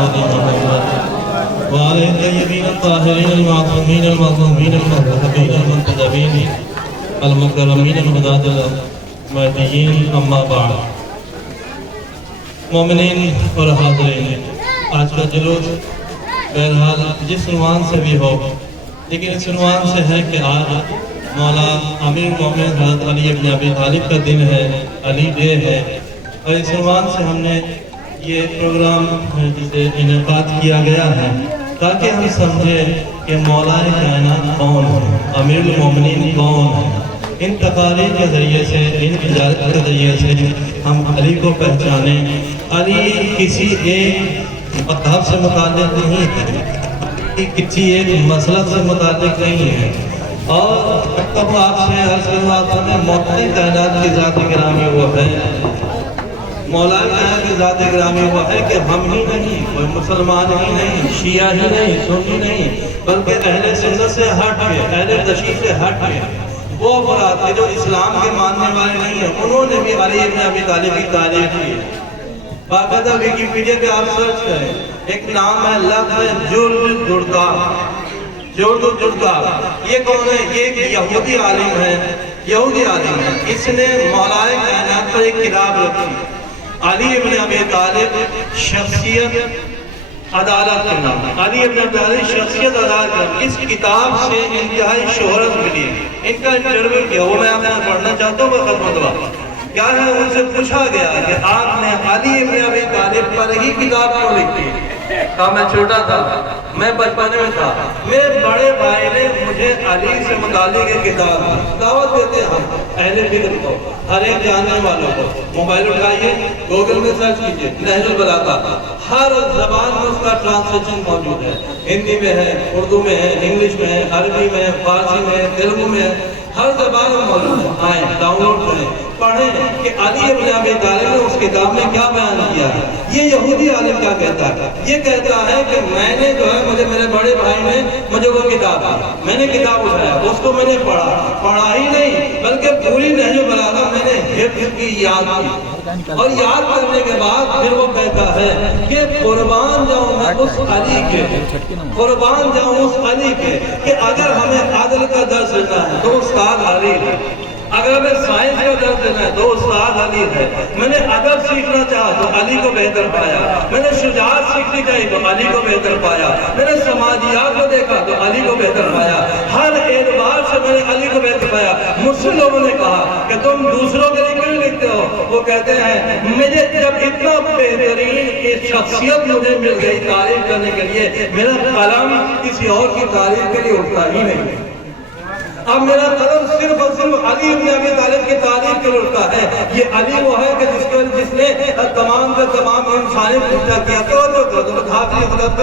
آل محمد وعلى الطيبين الطاهرين المعصومين المظلومين المرحومين المنتجبين المكرمين الهداة المهديين اما بعد. مومنین اور حاضرین، آج کا جلوس بہرحال جس عنوان سے بھی ہو، لیکن اس عنوان سے ہے کہ آج مولا امیر مومنین حضرت علی بن ابی طالب کا دن ہے، علی ڈے ہے، اور اس عنوان سے ہم نے یہ پروگرام جسے انعقاد کیا گیا ہے تاکہ ہم سمجھیں کہ مولا کائنات کون ہے، امیر المومنین کون ہے. ان تقاریر کے ذریعے سے، ان تجارت کے ذریعے سے ہم علی کو پہچانیں. علی کسی ایک مذہب سے متعلق نہیں ہے، کسی ایک مسلک سے متعلق نہیں ہے، اور تب آپ سے عرض کرنا مولا کائنات کی ذات گرامی وہ ہے، مولا کائنات کی ذات گرامی وہ ہے کہ ہم ہی نہیں، کوئی مسلمان ہی نہیں، شیعہ ہی نہیں، سنی نہیں، بلکہ اہل سنت سے ہٹ کے، اہل تشیع سے ہٹ کے وہ افراد کے جو اسلام کے ماننے والے نہیں ہیں، انہوں نے بھی علی بن ابی طالب کی تعریف کی. باقاعدہ ویکیپیڈیا پہ آپ سرچ کریں، ایک نام ہے لفظ جردار. یہ کون ہے؟ یہ ایک یہودی عالم ہے، یہودی عالم ہے. اس نے مولا کائنات پر ایک کتاب رکھی، علی بن ابی طالب شخصیت عدالت کا نام. علی بن ابی طالب شخصیت عدالت کا. اس کتاب سے انتہائی شہرت ملی. ان کا انٹرویو کیا، وہ میں آپ کو پڑھنا چاہتا ہوں خدمت. کیا ہے؟ ان سے پوچھا گیا کہ آپ نے علی بن ابی طالب پر ہی کتاب کیوں لکھی؟ کہا میں چھوٹا تھا، میں بچپنے میں تھا، میرے بڑے بھائی نے مجھے علی سے متعلق ایک کتاب دی. دعوت دیتے ہم اہل فکر کو، ہر ایک جاننے والوں کو. موبائل اٹھائیے، گوگل میں سرچ کیجئے نہج البلاغہ، ہر زبان میں اس کا ٹرانسلیشن موجود ہے. ہندی میں ہے، اردو میں ہے، انگلش میں ہے، عربی میں ہے، فارسی میں ہے، تیلگو میں ہے، ہر زبان میں موجود ہے. آئیں ڈاؤن لوڈ کریں، پڑھیں کہ علی بن ابی طالب نے اس کتاب میں کیا بیان کیا ہے. یہ یہودی عالم کیا کہتا ہے؟ یہ کہتا ہے کہ میں نے جو ہے، مجھے میرے بڑے بھائی نے مجھے وہ کتاب دی، میں نے کتاب اٹھایا، اس کو میں نے پڑھا ہی نہیں بلکہ پوری نہج البلاغہ میں نے حفظ کی، یاد کی، اور یاد کرنے کے بعد پھر وہ کہتا ہے کہ قربان جاؤں میں اس علی کے، قربان جاؤں اس علی کے کہ اگر ہمیں عدل کا درس دینا ہے تو استاد علی ہے، اگر ہمیں سائنس کا درس دینا ہے تو استاد علی ہے. میں نے ادب سیکھنا چاہا تو علی کو بہتر پایا، میں نے شجاعت سیکھنی چاہی تو علی کو بہتر پایا، میں نے سماجیات کو دیکھا تو علی کو بہتر پایا، ہر اعتبار سے میں نے علی کو بہتر پایا. مجھ سے لوگوں نے کہا کہ تم دوسروں کے لیے کیوں لکھتے ہو؟ وہ کہتے ہیں مجھے جب اتنا بہترین شخصیت مجھے مل گئی تعریف کرنے کے لیے، میرا قلم کسی اور کی تعریف کے لیے اٹھتا ہی نہیں. اب میرا قلم صرف اور صرف علی بن ابی طالب کی تعریف کے لیے اٹھتا ہے. یہ علی وہ ہے کہ جس نے تمام کے تمام انسانی پوچھا کیا.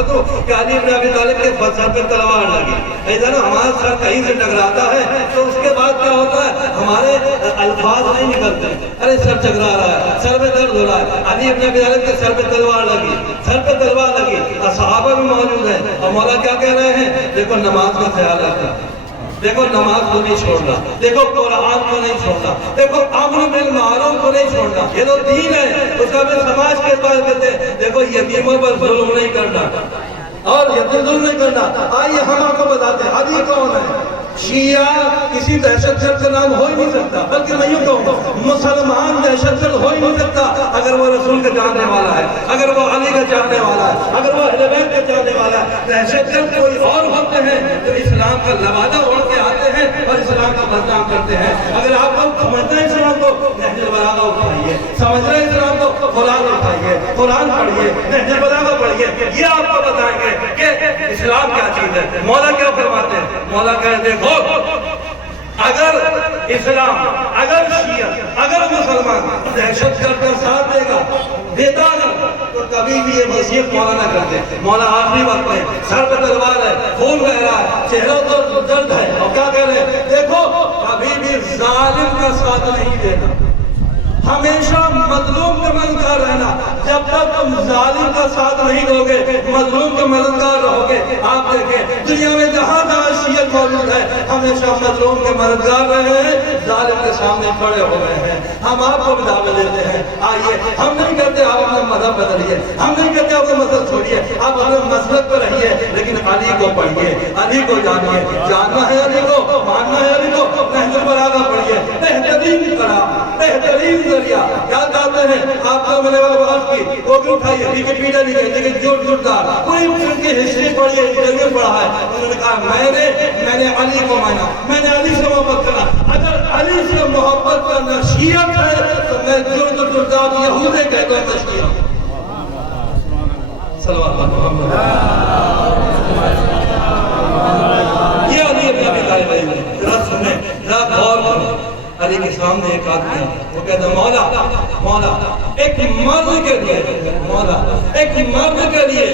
تو کہ علی بن ابی طالب کے سر پہ تلوار لگی. ایسا نا ہمارا سر کہیں سے ٹکراتا ہے تو اس کے بعد کیا ہوتا ہے؟ ہمارے الفاظ نہیں نکلتے. ارے سر ٹکرا رہا ہے، سر پہ درد ہو رہا ہے. علی بن ابی طالب کے سر پہ تلوار لگی، سر پہ تلوار لگی. صحابہ بھی موجود ہیں اور مولا کیا کہہ رہے ہیں؟ دیکھو نماز کا خیال رکھنا، دیکھو نماز کو نہیں چھوڑنا، دیکھو قرآن کو نہیں چھوڑنا، دیکھو امر بالمعروف کو نہیں چھوڑنا. یہ تو دین ہے. اس کا بھی سماج کے پاس کہتے ہیں دیکھو یتیموں پر ظلم نہیں کرنا اور یتیم ظلم نہیں کرنا. آئیے ہم آپ کو بتاتے ہیں علی کون ہے. شیعہ کسی دہشت گرد کا نام ہو ہی نہیں سکتا، بلکہ میں یوں کہوں مسلمان دہشت گرد ہو ہی نہیں سکتا اگر وہ رسول کا جاننے والا ہے، اگر وہ علی کا جاننے والا ہے، اگر وہ اہل بیت کا جاننے والا ہے. دہشت گرد کوئی اور ہوتے ہیں جو اسلام کا لبادہ اوڑھ کے آتے ہیں اور اسلام کا بدنام کرتے ہیں. اگر آپ لوگ سمجھتے ہیں اسلام کو، نہج البلاغہ اٹھائیے. سمجھ رہے ہیں اسلام کو، قرآن اٹھائیے، قرآن پڑھیے، نہج البلاغہ پڑھیے. یہ آپ کو بتائیں گے کہ اسلام کیا چیز ہے. مولا کیا فرماتے ہیں؟ مولا کہتے ہیں اگر اسلام، اگر شیعہ، اگر مسلمان دہشت گرد کا ساتھ دے گا، دیتا نہیں، تو کبھی بھی یہ وصیت مولا نہ کرتے. مولا آخری وقت میں سر پہ تلوار ہے، خون بہ رہا ہے، چہروں تو درد ہے، اور کیا کہہ رہے ہیں؟ دیکھو کبھی بھی ظالم کا ساتھ نہیں دینا، ہمیشہ مظلوم کا مددگار رہنا. جب تک تم ظالم کا ساتھ نہیں دو گے، مظلوم کا مددگار رہو گے. آپ دیکھیں دنیا میں جہاں جہاں شیعت موجود ہے، ہمیشہ مظلوم کے مددگار رہے ہیں، ظالم کے سامنے کھڑے ہو گئے ہیں. ہم آپ کو بھی دعوت دیتے ہیں، آئیے. ہم نہیں کہتے آپ اپنا مذہب بدلیے، ہم نہیں کہتے آپ اپنا مذہب چھوڑیے، مانیے، جاننا ہے علی کو، ماننا ہے علی کو، نہج البلاغہ پڑھیے، بہترین طرح، بہترین ذریعہ. کیا کہتے ہیں آپ کو میں نے بات کی، وہ بھی اٹھائیے، ویکیپیڈیا نہیں کہتے کہ جوڑدار پوری ان کی ہسٹری پڑھیے، انٹرویو پڑھا ہے. انہوں نے کہا میں نے علی کو مانا، میں نے علی سے محبت کرا. اگر علی سے محبت کرنا شیعت ہے تو میں جوڑدار یہودے کہتا ہوں میں شیعہ. صلوات محمد. یہ علی ابن ابی طالب ہے. ذرا سنیں، ذرا غور کریں. علی کے سامنے ایک آدمی ہے، وہ کہتا ہے مولا مولا ایک مرد کے لیے، مولا ایک مرد کے لیے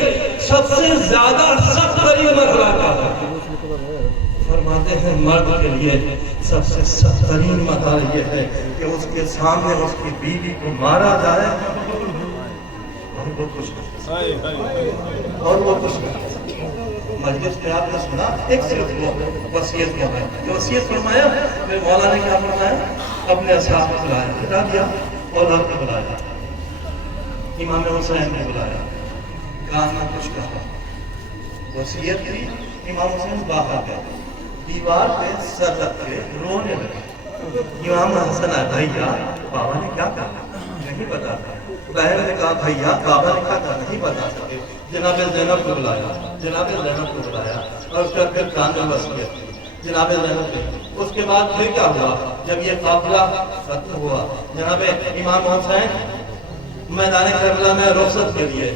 سب سے زیادہ سخت ترین مرحلہ کیا ہے؟ فرماتے ہیں مرد کے لیے سب سے سخت ترین مرحلہ یہ ہے کہ اس کے سامنے اس کی بیوی کو مارا جائے اور وہ کچھ نہیں. مجلس میں آپ نے سنا ایک صرف وہ وصیت فرمایا، جو وصیت فرمایا پھر مولا نے کیا فرمایا؟ اپنے اصحاب کو بلایا، بتا دیا، اولاد کو بلایا، امام حسین نے بلایا، کہا نہ کچھ کہا، وصیت کی. امام حسین باہر گیا، دیوار پہ سر رکھ کے رونے لگے. امام حسن آیا، بھیا بابا نے کیا کہا؟ نہیں بتاتا. بہن نے کہا بھیا بابا نے کیا کہا؟ نہیں بتا سکے. جناب زینب کو بلایا، جناب زینب کو بلایا اور اس کا پھر کان میں وصیت کی جناب زینب نے. اس کے بعد پھر کیا ہوا؟ جب یہ قافلہ ختم ہوا، جناب امام حسین میدان کربلا میں رخصت کے لیے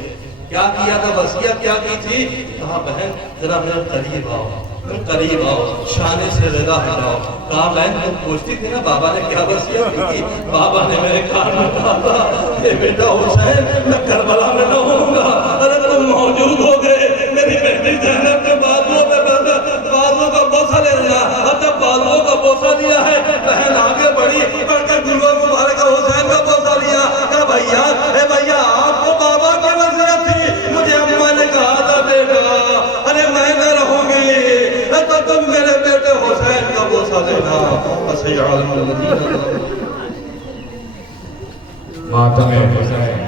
کیا کیا تھا؟ وصیت کیا کی تھی؟ کہا بہن ذرا میرے قریب آؤ، تم قریب آؤ، شانے سے رضا ہٹاؤ. کہا بہن تم پوچھتی تھی نا بابا نے کیا وصیت کی تھی؟ بابا نے میرے کان میں کہا تھا کہ بیٹا حسین میں کربلا میں نہ ہوں گا. ارے تم موجود ہو گئے، میری بیٹی زینب کے بازوؤں پہ بازوؤں کا بوسہ لے لیا. اور جب بازوؤں کا بوسہ لیا ہے بہن آگے بڑھی، بڑھ کر گلوار مبارک حسین کا بوسہ لیا. کہا بھیا اے بھیا آپ کو بابا کی وصیت تھی، مجھے اماں نے کہا تھا بیٹا ارے میں نہ رہوں گی تو تم میرے بیٹے حسین کا بوسہ لینا. فسيعلم الذين ماتم حسین.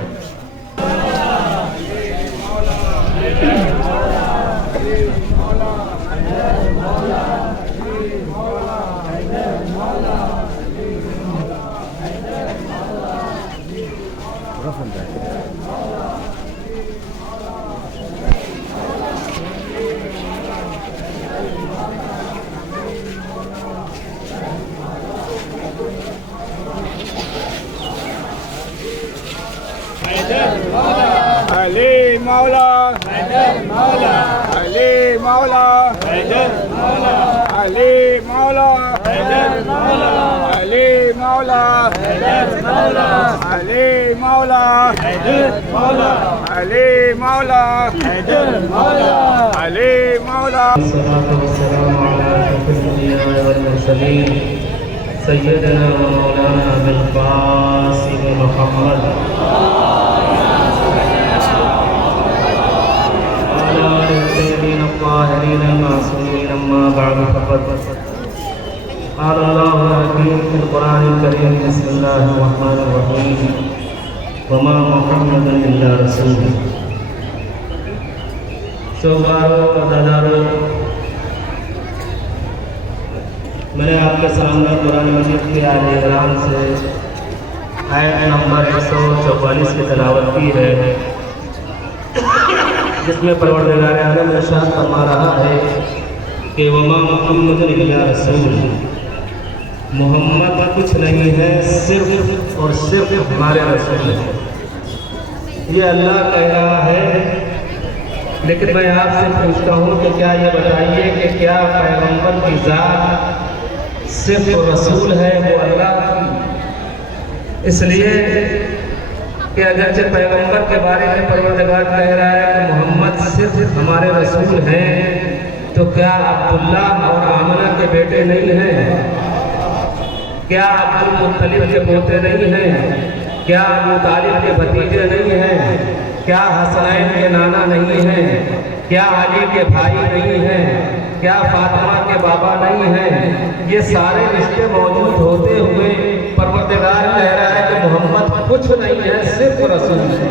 علی مولا، مولا علی مولا، مولا علی مولا، مولا علی مولا، مولا علی مولا، مولا علی مولا، مولا علی مولا. الصلاة والسلام على أشرف الأنبياء والمرسلين سيدنا ومولانا أبي القاسم محمد وعلى آله الطيبين الطاهرين المعصومين. أما بعد فقد قال الله الحكيم في القرآن الكريم بسم الله الرحمن الرحيم وما محمد إلا رسول. شوبارو عزادارو، میں نے آپ کے سامنے قرآن مجید کی آیت عمران سے آیت نمبر 144 کی تلاوت کی ہے، جس میں پروردگار عالم ارشاد فرما رہا ہے کہ وما محمد الا رسول، محمد کچھ نہیں ہے صرف اور صرف ہمارے رسول ہے. یہ اللہ کہہ رہا ہے، لیکن میں آپ سے پوچھتا ہوں کہ کیا یہ بتائیے کہ کیا پیغمبر کی ذات صرف رسول ہے وہ اللہ کی؟ اس لیے کہ اگرچہ پیغمبر کے بارے میں پروردگار کہہ رہا ہے کہ محمد صرف ہمارے رسول ہیں، تو کیا عبداللہ اور آمنہ کے بیٹے نہیں ہیں؟ کیا عبد المطلب کے پوتے نہیں ہیں؟ کیا ابو طالب کے بھتیجے نہیں ہیں؟ کیا حسنین کے نانا نہیں ہیں؟ کیا علی کے بھائی نہیں ہیں؟ کیا فاطمہ کے بابا نہیں ہیں؟ یہ سارے رشتے موجود ہوتے ہوئے پروردگار کہہ رہا ہے کہ محمد کچھ نہیں ہے صرف رسول ہے.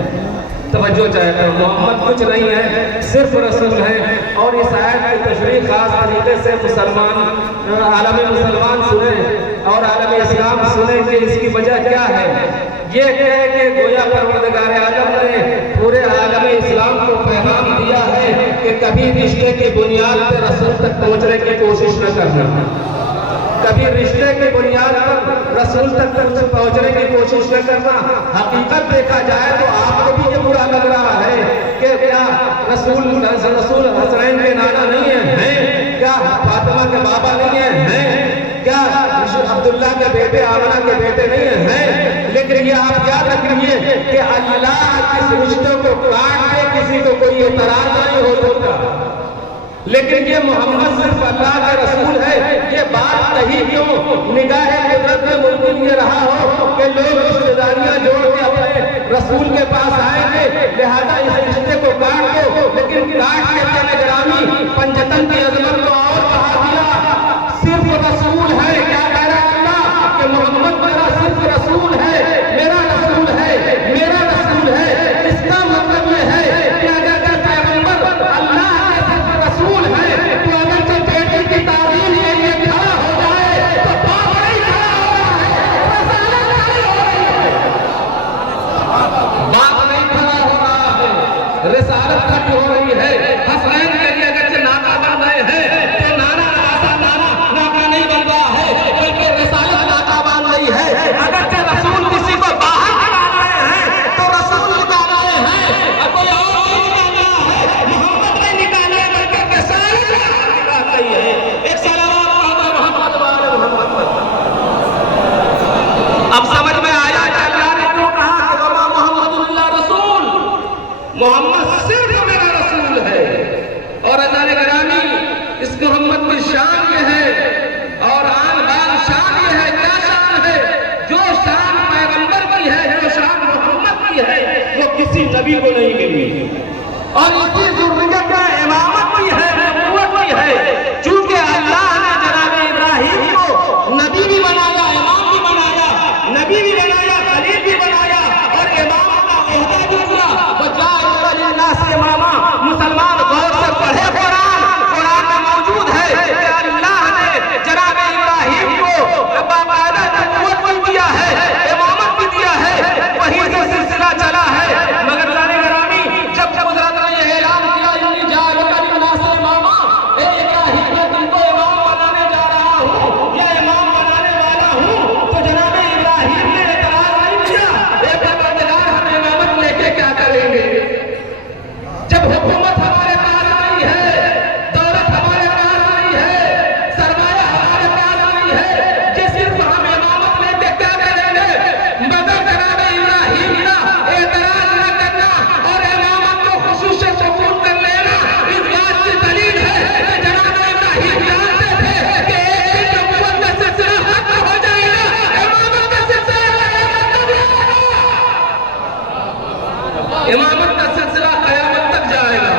توجہ چاہتا ہوں، محمد کچھ نہیں ہے، صرف رسول ہے۔ اور اس آیت کی تشریح خاص طریقے سے عالم مسلمان سنیں اور عالم اسلام سنیں کہ اس کی وجہ کیا ہے۔ یہ کہے کہ گویا پروردگار عالم نے پورے عالم اسلام کو پیغام دیا ہے کہ کبھی رشتے کی بنیاد پہ رسول تک پہنچنے کی کوشش نہ کرنا، کبھی رشتے کی بنیاد پر رسول تک پہنچنے کی کوشش نہ کرنا۔ حقیقت دیکھا جائے تو آپ کو بھی یہ برا لگ رہا ہے کہ کیا رسول حسنین کے نانا نہیں ہیں، کیا فاطمہ کے بابا نہیں ہیں، کیا عبداللہ کے بیٹے آمنہ کے بیٹے نہیں ہیں۔ لیکن یہ آپ یاد رکھیے کہ اللہ کس رشتوں کو کاٹ کے کسی کو کوئی اعتراض نہیں ہو سکتا، لیکن یہ محمد صرف اللہ کا رسول ہے۔ یہ بات کہی کیوں؟ نگاہ قدرت میں ممکن یہ رہا ہو کہ لوگ رشتہ داریاں جوڑ کے اپنے رسول کے پاس آئیں گے، لہذا اس رشتے کو کاٹ دو، لیکن کاٹ کے تیرے گرامی پنجتن کی عظمت کو اور بڑھا دیا۔ صرف رسول ہے، کیا کہہ رہا ہے اللہ کہ محمد میرا صرف رسول ہے، میرا رسول ہے، میرا رسول ہے۔ اس کا مطلب یہ ہے کہ اگر پیغمبر اللہ کے صرف رسول ہے تو اگر کوئی بیٹی کی تعظیم کے لیے کھڑا ہو جائے تو باپ نہیں کھڑا ہو رہا ہے، رسالت نہیں ہو رہی ہے، باپ نہیں کھڑا ہو رہا ہے، رسالت کھڑی ہو رہی ہے۔ حسنین کے لیے اگرچہ ناکا بن رہے ہیں تو نانا نواسا ناکا نہیں بن رہا ہے، بلکہ رسالت ناکا بن رہی ہے۔ اگرچہ رسول کسی کو باہر نکال رہے ہیں تو رسول نکال رہے ہیں، اور کوئی اور نہیں نکال رہا ہے، محمد نہیں نکالے بلکہ رسالت نکال رہی ہے۔ ایک صلوات محمد والے محمد پر۔ اب سمجھ میں آیا کہ اللہ نے کیوں کہا کہ وما محمد اللہ رسول، محمد صرف میرا رسول ہے۔ اور اللہ نے گرامی اس محمد کی شان یہ ہے اور آن بان شان یہ ہے، کیا شان ہے؟ جو شان پیغمبر کی ہے، جو شان محمد کی ہے، وہ کسی نبی کو نہیں ملی، اور اسی ذریت کا امامت بھی ہے، نبوت بھی ہے۔ چونکہ اللہ نے جناب ابراہیم کو نبی بھی بنایا، امام بھی بنایا، نبی بھی بنایا، خلیل بھی بنایا، اور امام کا عہدہ جو دیا وجعلنا للناس اماما۔ مسلمان غور سے پڑھے قرآن میں موجود ہے کہ اللہ نے جناب ابراہیم کو باقاعدہ نبوت بھی دیا ہے، امامت بھی دیا ہے، وہیں سے سلسلہ چلا ہے۔ مگر جانے گرامی جب حضرت نے یہ اعلان کیا انی جاعلک للناس اماما، اے ابراہیم میں تم کو امام بنانے جا رہا ہوں یا امام بنانے والا ہوں، تو جناب ابراہیم نے اعتراض نہیں کیا، اے پروردگار ہم امامت لے کے کیا کریں گے؟ جب حکومت ہمارے پاس نہیں ہے، دولت ہمارے پاس نہیں ہے، سرمایہ ہمارے پاس نہیں ہے، کہ صرف ہم امامت لے کے کیا کریں گے؟ مگر جناب ابراہیم کا اعتراض نہ کرنا اور امامت کو خصوص قبول کر لینا اس بات کی دلیل ہے کہ جناب ابراہیم جانتے تھے کہ ایک دن نبوت کا سلسلہ ختم ہو جائے گا، امامت کا سلسلہ قیامت تک جائے گا، امامت کا سلسلہ قیامت تک جائے گا۔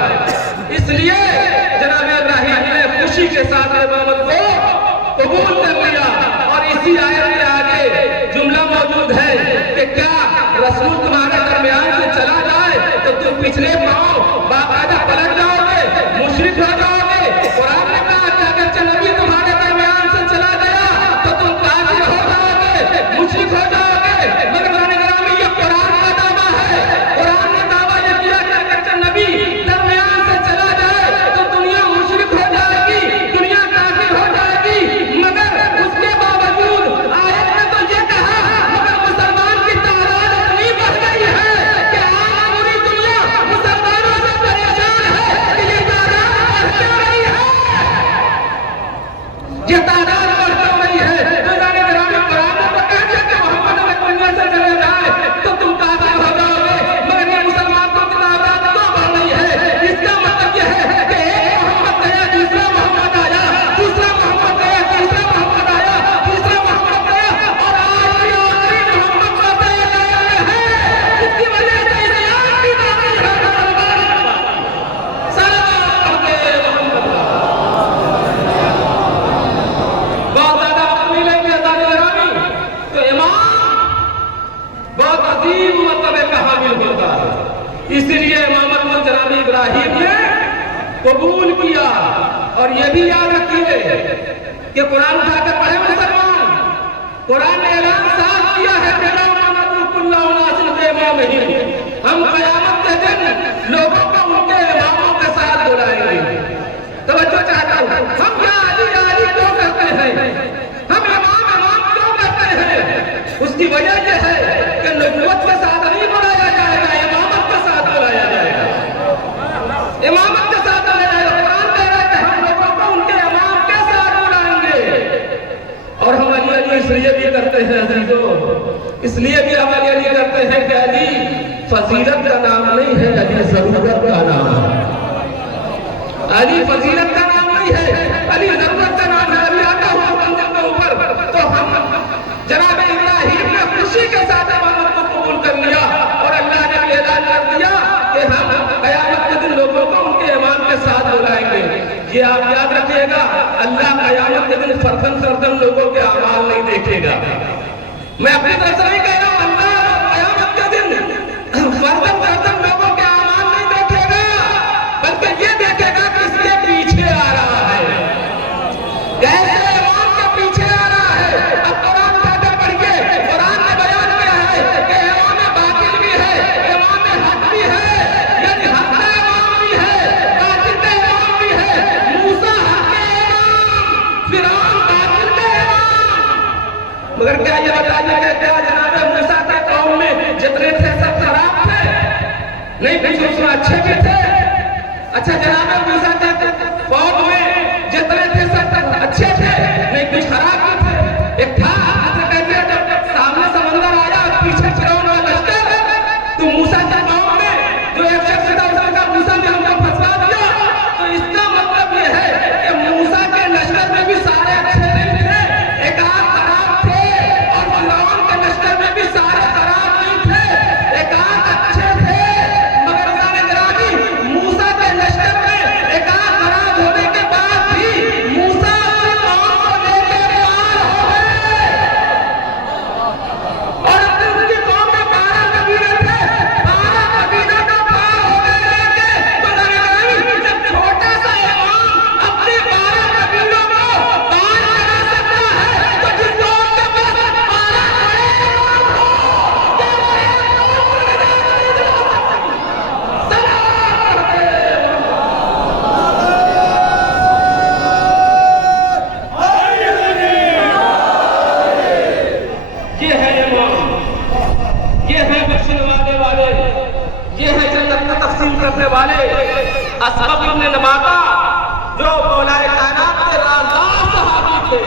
قبول کیا. اور یہ بھی یاد رکھیے کہ قرآن اٹھا کر پڑھے مسلمان. قرآن نے اعلان صاف کیا ہے کہ ہم قیامت کے دن لوگوں کو ان کے اماموں کے ساتھ بلائیں گے. توجہ چاہتا ہوں, ہم کیا علی کیوں کرتے ہیں, ہم امام کیوں کرتے ہیں؟ اس کی وجہ یہ ہے کہ نبوت کے ساتھ نہیں بلایا جائے گا, امامت کے ساتھ بلایا جائے گا. امامت کے ساتھ بلایا جائے گا. قرآن کہہ رہا ہے کہ ہم لوگوں کو ان کے امام کے ساتھ بلائیں گے. اور ہم علی اس لیے بھی کرتے ہیں عزیزو, اس لیے بھی ہم علی کرتے ہیں کہ علی فضیلت کا نام نہیں ہے, علی ضرورت کا نام ہے. علی فضیلت کا نام نہیں ہے, علی ضرورت کا نام ہے. علی آتا ہوا منزل کے اوپر تو ہم جناب ابراہیم نے خوشی کے ساتھ امامت کو قبول کر لیا, اور اللہ نے اعلان کر دیا کہ ہم قیامت کے دن لوگوں کو ان کے امام کے ساتھ بلائیں گے. یہ آپ یاد رکھیے گا, اللہ قیامت کے دن فردن فردن لوگوں کے اعمال نہیں دیکھے گا. میں اپنی طرف سے نہیں کہہ رہا ہوں, اللہ قیامت کے دن فردن فردن لوگوں کے اعمال نہیں دیکھے گا, بلکہ یہ دیکھے گا کہ اس کے پیچھے آ رہا ہے, کیسے امام کے پیچھے آ رہا ہے. اب قرآن کہتا پڑھیے, قرآن نے بیان کیا ہے کہ امام باطل بھی ہے, امام حق بھی ہے, یعنی حق کا امام بھی ہے, باطل کا امام بھی ہے. موسیٰ حق کا امام, فرعون باطل کا امام. مگر کیا یہ بتائیے کہ کیا جناب موسیٰ کے قوم میں جتنے تھے سب خراب تھے؟ نہیں, کچھ اس میں اچھے بھی تھے. اچھا جناب موسیٰ کے قوم میں جتنے تھے سب اچھے تھے, نہیں کچھ خراب بھی تھے. ایک تھا جب سامنے سمندر آیا اور پیچھے فرعون کا لشکر, تو موسیٰ کے قوم میں جو ایک شخص تھا اس نے کہا موسیٰ نے ہم کو پھنسوا دیا. تو اس کا مطلب یہ ہے کہ موسیٰ کے لشکر میں بھی سارے اچھے نہیں تھے, ایک آدھ خراب تھے, اور فرعون کے لشکر میں بھی سارے خراب نہیں تھے, ایک آدھ اچھے تھے. مگر موسیٰ کے لشکر میں ایک آدھ خراب ہونے کے بعد بھی موسیٰ اپنی قوم کو لے کے پار ہو گئے, اور اپنی ان کی قوم میں 12 قبیلے تھے, 12 قبیلے کا پار ہو گئے لے کے. تو جب چھوٹا سا امام اپنے 12 قبیلوں کو پار کرا سکتا ہے, تو جس قوم کے پاس 12 بڑے امام ہو, کیا وہ ایک قوم کو نجات نہیں دلا سکتی؟ سلام یہ ہے امام, یہ ہے بخشنے والے, یہ ہے جنت کا تقسیم کرنے والے. اسبغ ابن نباتہ جو مولا کائنات کے رازدار صحابی تھے,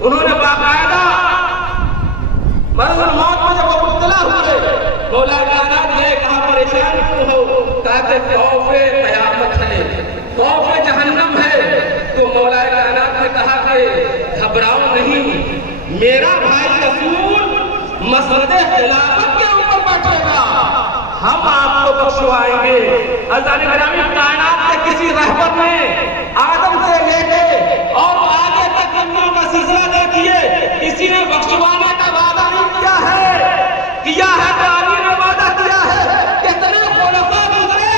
انہوں نے باقاعدہ مرض الموت میں جب وہ مبتلا ہوئے, مولا کائنات نے کہا پریشان کیوں ہو, کہا کہ خوف قیامت ہے, خوف جہنم ہے. تو مولا کائنات نے کہا کہ گھبراؤ نہیں, میرا بھائی رسول مسند خلافت کے اوپر بیٹھے گا, ہم آپ کو بخشوائیں گے. عزیزان گرامی, کائنات کے کسی رہبر نے آدم سے لے کے اور آگے تک دنیا کا سلسلہ دیکھیے, کسی نے بخشوانے کا وعدہ نہیں کیا ہے. کیا ہے تو علی نے وعدہ کیا ہے. کتنے خلفاء گزرے,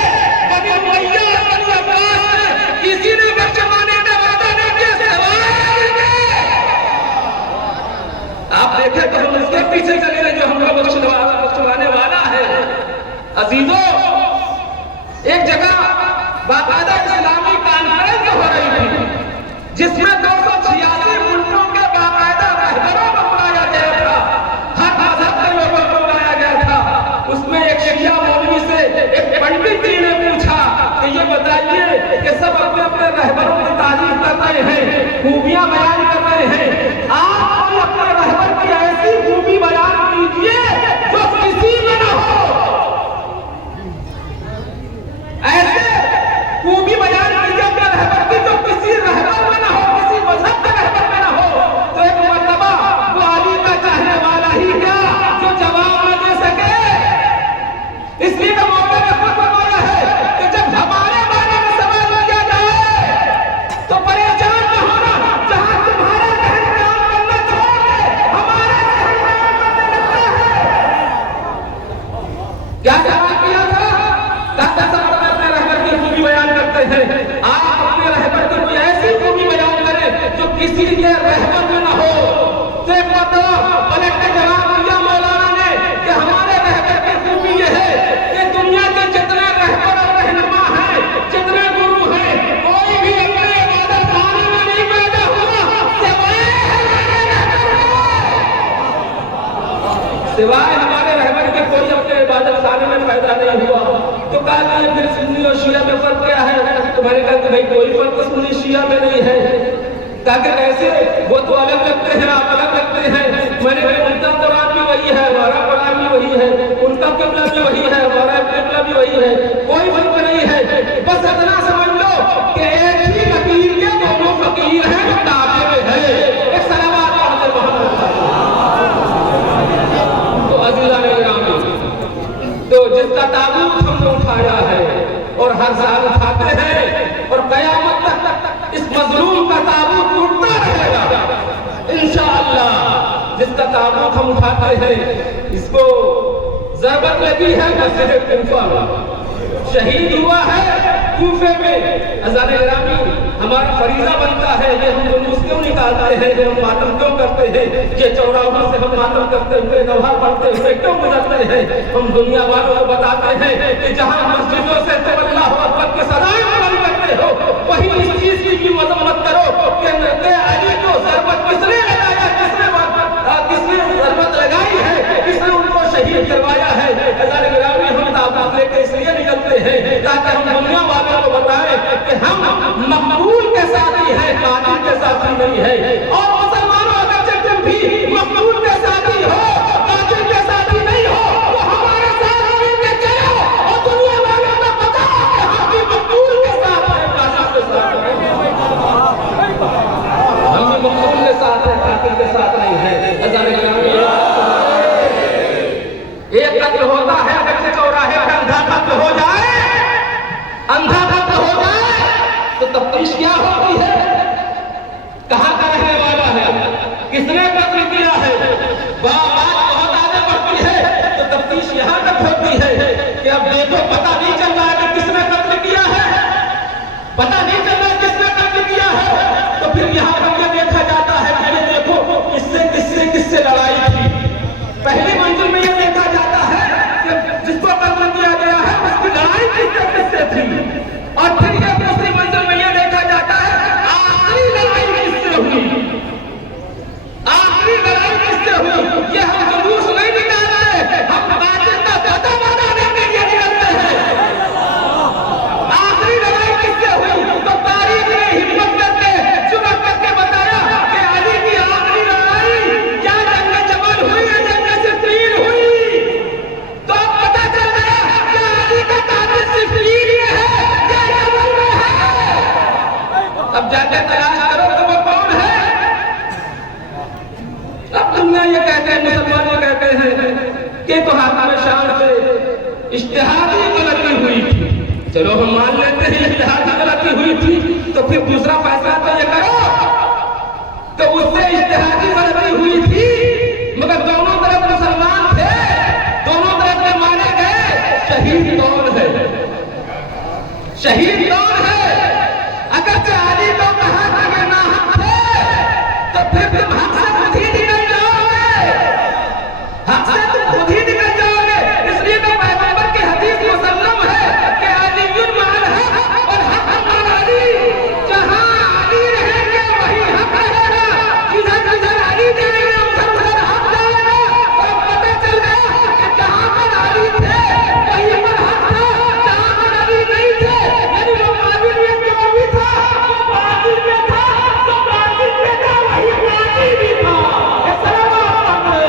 بنی امیہ, بنی عباس نے کسی نے بخشوانے کا وعدہ نہیں کیا سوائے علی کے. آپ دیکھیں تو ہم اس کے پیچھے چلے رہے جو ہم کو بخشوانے والا ہے. عزیزو, ایک جگہ باقاعدہ اسلامی کانفرنس ہو رہی تھی, جس میں 286 ملکوں کے باقاعدہ رہبروں کو بلایا گیا تھا, ہر مذہب کے لوگوں کو بلایا گیا تھا. اس میں ایک شیعہ مولوی سے ایک پنڈت جی نے پوچھا کہ یہ بتائیے کہ سب اپنے اپنے رہبروں کی تعریف کر رہے ہیں, خوبیاں بیان کر رہے ہیں, آپ کوئی اپنے رہبر کی ایسی خوبی بیان کیجیے جو کسی میں نہ ہو. ایسے خوبی بیان کیجیے اپنے رہبر کی جو کسی رہبر میں نہ ہو, کسی مذہب کے رہبر میں نہ ہو. تو ایک مرتبہ وہ علی کا چاہنے والا ہی کیا جو جواب نہ دے سکے. اس لیے کہ مولا نے خود فرمایا ہے کہ جب ہمارے بارے میں سوال کیا جائے تو پریشان نہ ہونا, جہاں تمہارے ذہن میں عام کرنا چھوڑ دے, ہمارے ذہن میں عام کرنے لگتا ہے. کیا جواب کیا تھا؟ اپنے رہبر کی خوبی بیان کرتے کرتے ہیں آپ اپنے رہبر کی کوئی ایسی خوبی بیان کریں جو کسی کے رہبر میں نہ ہو. صرف پلٹ کے جواب دیا مولانا نے کہ ہمارے رہبر کی خوبی یہ ہے کہ دنیا کے جتنے رہبر اور رہنما ہیں, جتنے گرو ہیں, کوئی بھی اپنے عبادت خانے میں نہیں پیدا ہوا سوائے ہمارے رہبر کے. کوئی اپنے عبادت خانے میں پیدا نہیں ہوا. تو کہا کہ پھر سنی اور شیعہ میں فرق کیا ہے؟ تو میں نے کہا کہ بھائی کوئی فرق سنی شیعہ میں نہیں ہے. تاکہ کیسے وہ تو الگ لگتے ہیں, آپ الگ لگتے ہیں. میں نے کہا ان کا قرآن بھی وہی ہے, ہمارا قرآن بھی وہی ہے, ان کا قبلہ بھی وہی ہے, ہمارا قبلہ بھی وہی ہے, کوئی فرق نہیں ہے. بس اتنا سمجھ لو کہ ایک ہی فقیر کے دونوں فقیر ہیں جو تابع میں ہے. ایک صلوات پڑھتے محمد. تو عزیزان گرامی, تو جس کا تابوت ہم نے اٹھایا ہے اور ہر سال اٹھاتے ہیں اور قیامت تک اس مظلوم کا تابوت اٹھتا رہے گا انشاءاللہ. جس کا تابوت ہم اٹھاتے ہیں اس کو ضربت لگی ہے مسجد کوفہ, شہید ہوا ہے کوفے میں. عزیزان گرامی, ہمارا فریضہ بنتا ہے یہ ہم جلوس کیوں نکالتے ہیں, ہم ماتم کیوں کرتے ہیں, یہ چوراہوں سے ہم ماتم کرتے ہوئے نوحہ پڑھتے ہوئے کیوں گزرتے ہیں؟ ہم دنیا والوں کو بتاتے ہیں کہ جہاں مسجدوں سے تم اللہ اکبر کی صدائیں بلند کرتے ہو وہیں اس چیز کی بھی مذمت کرو کہ علی کو ضربت کس نے لگایا, کس نے ضربت لگائی ہے, کس نے ان کو شہید کروایا ہے. عزیزان گرامی, ہم تابوت لے کے اس لیے نکلتے ہیں تاکہ ہم دنیا والوں کو بتائیں کہ ہم مقبول کے ساتھی ہیں, قاتل کے ساتھی نہیں ہے. اور مسلمانوں, اگر تم بھی مقبول کے ساتھی ہو, قاتل کے ساتھی نہیں ہو, تو ہمارے ساتھ مل کے چلو اور دنیا والوں کو بتاؤ کہ ہم بھی مقبول کے ساتھ ہیں, قاتل کے ساتھ نہیں. ہم بھی مقبول کے ساتھ ہیں, قاتل کے ساتھ نہیں ہے. عزیزان گرامی, ایک قتل ہوتا ہے اگر چوراہے پہ اندھا قتل ہو جائے, اندھا قتل ہو جائے تو تفتیش کیا ہوتی ہے؟ کہاں کا رہنے والا ہے, کس نے قتل کیا ہے؟ بات بہت آگے بڑھتی ہے تو تفتیش یہاں تک ہوتی ہے کہ اب دیکھو پتہ نہیں چل رہا ہے کہ کس نے قتل کیا ہے, پتہ نہیں چل رہا کس نے قتل کیا ہے. تو پھر یہاں پر یہ دیکھا جاتا ہے کہ یہ دیکھو کس سے لڑائی تھی. پہلی منزل میں یہ دیکھا جاتا ہے کہ جس کو قتل کیا گیا ہے اس کی لڑائی کس سے تھی. اور پھر یہ دوسری منزل میں یہ دیکھا جاتا ہے آخری لڑائی کس سے ہوئی, آخری لڑائی کس سے ہوئی. یہ ہم جلوس نہیں نکالتے, ہم قاتل کا پتہ بتانے کے لیے نکلتے ہیں. آخری لڑائی کس سے ہوئی تو تاریخ نے ہمت کر کے جرأت کر کے بتایا کہ علی کی آخری لڑائی کیا جنگ جمل ہوئی ہے, جنگ صفین ہوئی. تو اب پتہ چل گیا کہ علی کا قاتل صفین یہ ہے, یہ جمل میں ہے. اب جا کے تلاش کرو کہ وہ کون ہے. اب دنیا یہ کہتے ہیں, مسلمان یہ کہتے ہیں کہ تو حاکم شام سے اجتہادی غلطی ہوئی تھی. چلو ہم مان لیتے ہیں اجتہادی غلطی ہوئی تھی, تو پھر دوسرا فیصلہ تو یہ کرو کہ اس سے اجتہادی غلطی ہوئی تھی مگر دونوں طرف مسلمان تھے, دونوں طرف میں مارے گئے. شہید کون ہے, شہید کون ہے؟ اگر علی کو کہا کہ یہ ناحق تھے تو پھر تم حق سے خود ہی نکل جاؤ گے, حق سے تم خود ہی نکل جاؤ گے. اس لیے تو پیغمبر کی حدیث مسلم ہے کہ علی مع الحق اور حق مع علی. جہاں علی رہیں گے وہی حق رہے گا, جدھر جدھر علی جائیں گے ادھر ادھر حق جائے گا. اور پتہ چل گیا کہ جہاں پر علی تھے وہیں پر حق تھا, جہاں پر علی نہیں تھے یعنی وہ قابل میں جو بھی تھا وہ باطل میں تھا, جو باطل میں تھا وہی باطل بھی تھا. یہ سلامات پڑھتے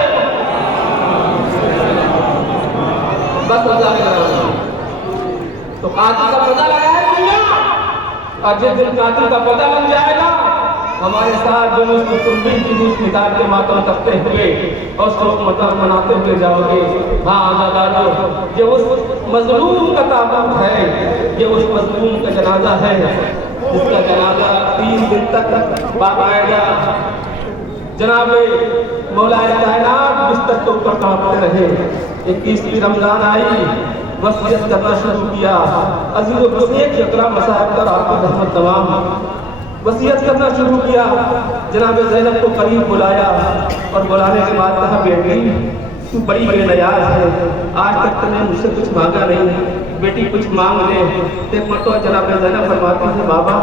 بس اللہ کے نام. تو قاتل کا پتہ لگایا دنیا, اور جس دن قاتل کا پتہ لگ جائے گا ہمارے ساتھ جلوس جلوس نکال کے ماتم کرتے ہوئے اور شوق مطلب مناتے ہوئے جاؤ گے. ہاں آزادارو, یہ اس مظلوم کا تابوت ہے, یہ اس مظلوم کا جنازہ ہے جس کا جنازہ 3 دن تک باقاعدہ جناب مولا کائنات بستر کے اوپر کانپتے رہے. 21ویں رمضان آئی, وصیت کرنا شروع کیا. عزیز و بزرگ اکرام صاحب کا آپ کی رحمت تمام وصیت کرنا شروع کیا. جناب زینب کو قریب بلایا اور بلانے کے بعد کہا بیٹی تو بڑی بے نیاز ہے, آج تک تم نے مجھ سے کچھ مانگا نہیں, بیٹی کچھ مانگ لے. ایک مرتبہ جناب زینب فرماتی ہے بابا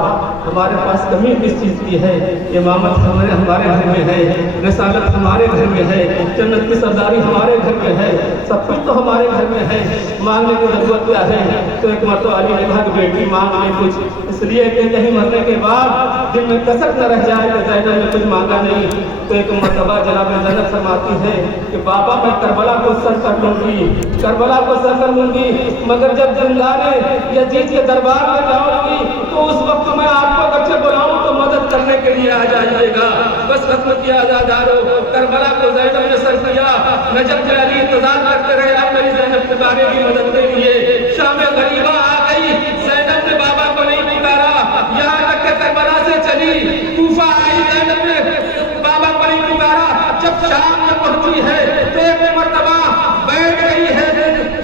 ہمارے پاس کمی کس چیز کی ہے, امامت ہمارے گھر میں ہے, رسالت ہمارے گھر میں ہے, جنت کی سرداری ہمارے گھر میں ہے, سب کچھ تو ہمارے گھر میں ہے, مانگنے کی ضرورت کیا ہے. تو ایک مرتبہ علی نے کہا کہ بیٹی مانگ لے کچھ, اس لیے کہ کہیں مرنے کے بعد دل میں کسر نہ رہ جائے کہ زینب نے کچھ مانگا نہیں. تو ایک مرتبہ جناب زینب فرماتی ہے کہ بابا میں کربلا کو سر کر لوں گی, کربلا کو سر کر لوں گی, مگر جب زندان یزید کے دربار میں جاؤں گی تو اس وقت میں آپ کو اگرچہ بلاؤں تو مدد کرنے کے لیے آ جائیے گا. بس ختم کیا آزادارو, کربلا کو زینب نے سر کیا. نجف کے علی انتظار کرتے رہے اب میری زینب کے بارے کی مدد کے لیے. شام غریبہ آ گئی, زینب نے بابا کو نہیں پکارا, یہاں تک کہ کربلا سے چلی کوفہ آئی, زینب نے بابا کو نہیں پکارا. جب شام میں پہنچی ہے تو ایک مرتبہ بیٹھ گئی ہے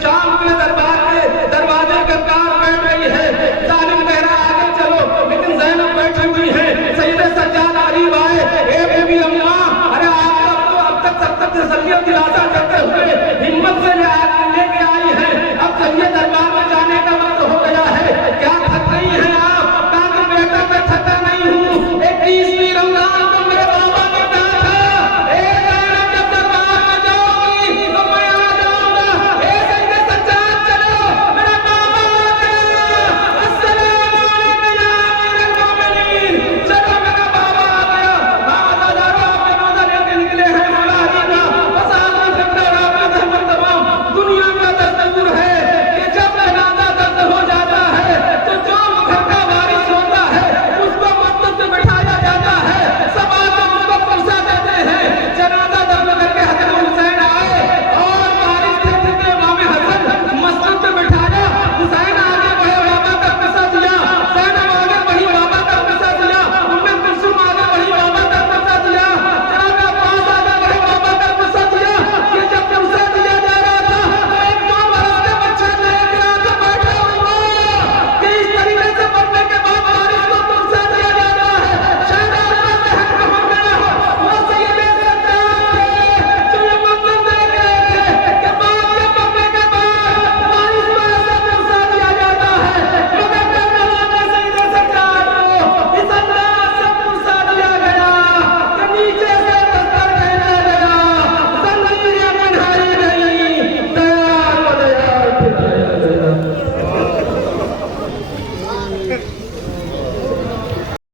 شام کے دربار کے دروازے کے پاس بیٹھ گئی ہے. ظالم کہہ رہا آگے چلو, لیکن زینب بیٹھی ہوئی ہے. سید سجاد علی آئے, اے بیبی اماں, ارے آپ تو اب تک سب تک تسلیت دلاتا کرتے ہوئے ہمت سے لے کے آئی ہے, اب چلیے دربار میں جانے کا وقت ہو گیا ہے. کیا تھک رہی ہیں آپ؟ کہا کہ بیٹا میں تھکا نہیں ہوں, 21ویں رمضان کو میرے بابا نے کہا تھا اے زینب جب دربار میں جاؤ گی تو میں آ جاؤں گا. اے سید سجاد چلو, میرا بابا آ گیا, السلام علیکم یا امیر المومنین. چلو میرا بابا آ گیا. آزادارو آپ کے روزہ لے کے نکلے ہیں مولا علی کا, بس آزاد فکر اور آپ کا رحمت تمام. دنیا کا دستور ہے کہ جب جنازہ دفن ہو جاتا ہے تو جو گھر کا وارث ہوتا ہے اس کو مسجد میں بٹھایا جاتا ہے, سب آدمی اس کو پرسا دیتے ہیں. جنازہ دفن کر کے حسن حسین آئے اور وارث تھے کہ امام حسن مسجد میں بٹھایا. حسین آگے بڑھے, بابا کا پرسا دیا. زینب آگے بڑھی, بابا کا پرسا دیا. ام کلثوم آگے بڑھی, بابا کا پرسا دیا. جناب عباس آگے بڑھے, بابا کا پرسا دیا. یہ جب پرسا دیا جا رہا تھا تو ایک 2 برس کے بچے لے کے آ کے بیٹھا ہوا کہ اس طریقے سے مرنے کے بعد وارث کو پرسا دیا جاتا ہے. شاید آپ کا ذہن میں ہو گیا ہو, وہ سید سجاد تھے جو یہ منظر دیکھ رہے تھے کہ باپ کے مرنے کے بعد وارث کو ایسا پرسا دیا جاتا ہے. مگر کربلا میں سید سجاد کو اس انداز سے پرسا دیا گیا کہ نیچے سے دستر پھیلا گیا, زنجیریں بنائی گئی, دیار و دیار پھیلایا گیا.